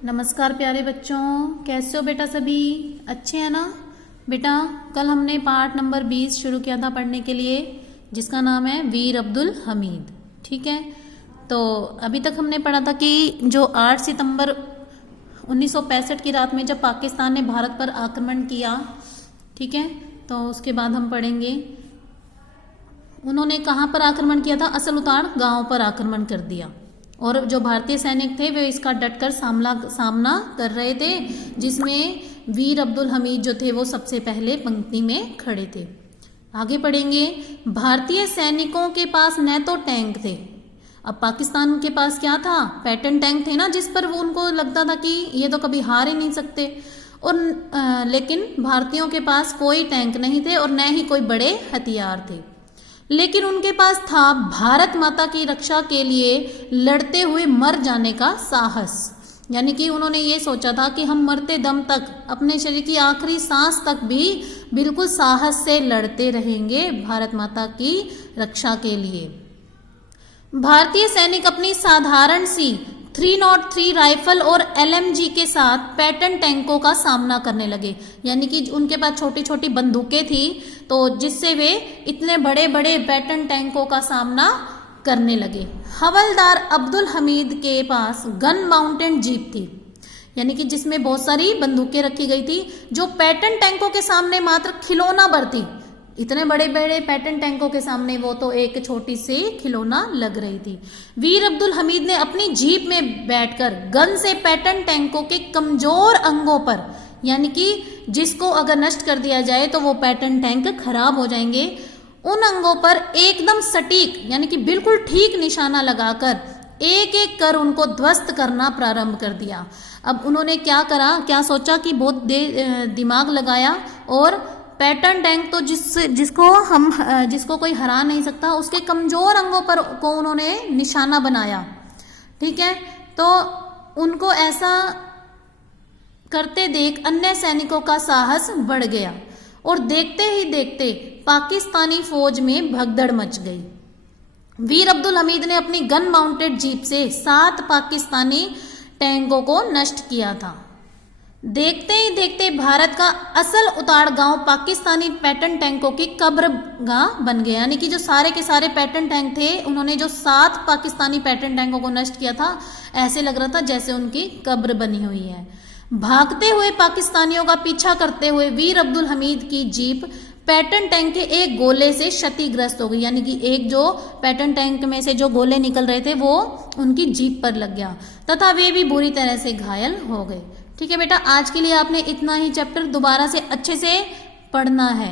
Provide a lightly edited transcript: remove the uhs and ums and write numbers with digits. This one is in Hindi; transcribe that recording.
नमस्कार प्यारे बच्चों, कैसे हो बेटा? सभी अच्छे हैं ना? बेटा कल हमने पार्ट नंबर 20 शुरू किया था पढ़ने के लिए, जिसका नाम है वीर अब्दुल हमीद। ठीक है, तो अभी तक हमने पढ़ा था कि जो 8 सितंबर 1965 की रात में जब पाकिस्तान ने भारत पर आक्रमण किया, ठीक है, तो उसके बाद हम पढ़ेंगे उन्होंने कहाँ पर आक्रमण किया था। असल उतार गांव पर आक्रमण कर दिया और जो भारतीय सैनिक थे वे इसका डटकर सामना कर रहे थे, जिसमें वीर अब्दुल हमीद जो थे वो सबसे पहले पंक्ति में खड़े थे। आगे पढ़ेंगे, भारतीय सैनिकों के पास न तो टैंक थे, अब पाकिस्तान के पास क्या था? पैटर्न टैंक थे ना, जिस पर वो उनको लगता था कि ये तो कभी हार ही नहीं सकते। और लेकिन भारतीयों के पास कोई टैंक नहीं थे और न ही कोई बड़े हथियार थे, लेकिन उनके पास था भारत माता की रक्षा के लिए लड़ते हुए मर जाने का साहस। यानी कि उन्होंने ये सोचा था कि हम मरते दम तक, अपने शरीर की आखिरी सांस तक भी बिल्कुल साहस से लड़ते रहेंगे भारत माता की रक्षा के लिए। भारतीय सैनिक अपनी साधारण सी 303 राइफल और LMG के साथ पैटर्न टैंकों का सामना करने लगे। यानी कि उनके पास छोटी छोटी बंदूकें थी, तो जिससे वे इतने बड़े बड़े पैटर्न टैंकों का सामना करने लगे। हवलदार अब्दुल हमीद के पास गन माउंटेड जीप थी, यानी कि जिसमें बहुत सारी बंदूकें रखी गई थी, जो पैटर्न टैंकों के सामने मात्र खिलौना भर थी। इतने बड़े बड़े पैटर्न टैंकों के सामने वो तो एक छोटी सी खिलौना लग रही थी। वीर अब्दुल हमीद ने अपनी जीप में बैठकर गन से पैटर्न टैंकों के कमजोर अंगों पर, यानी कि जिसको अगर नष्ट कर दिया जाए तो वो पैटर्न टैंक खराब हो जाएंगे, उन अंगों पर एकदम सटीक यानी कि बिल्कुल ठीक निशाना लगाकर एक एक कर उनको ध्वस्त करना प्रारंभ कर दिया। अब उन्होंने क्या करा, क्या सोचा कि बहुत दिमाग लगाया और पैटर्न टैंक तो जिसको कोई हरा नहीं सकता, उसके कमजोर अंगों पर को उन्होंने निशाना बनाया। ठीक है, तो उनको ऐसा करते देख अन्य सैनिकों का साहस बढ़ गया और देखते ही देखते पाकिस्तानी फौज में भगदड़ मच गई। वीर अब्दुल हमीद ने अपनी गन माउंटेड जीप से 7 पाकिस्तानी टैंकों को नष्ट किया था। देखते ही देखते भारत का असल उतार गांव पाकिस्तानी पैटर्न टैंकों की कब्रगाह बन गया। यानी कि जो सारे के सारे पैटर्न टैंक थे, उन्होंने जो 7 पाकिस्तानी पैटर्न टैंकों को नष्ट किया था, ऐसे लग रहा था जैसे उनकी कब्र बनी हुई है। भागते हुए पाकिस्तानियों का पीछा करते हुए वीर अब्दुल हमीद की जीप पैटर्न टैंक के एक गोले से क्षतिग्रस्त हो गई। यानी कि एक जो पैटर्न टैंक में से जो गोले निकल रहे थे वो उनकी जीप पर लग गया तथा वे भी बुरी तरह से घायल हो गए। ठीक है बेटा, आज के लिए आपने इतना ही चैप्टर दोबारा से अच्छे से पढ़ना है।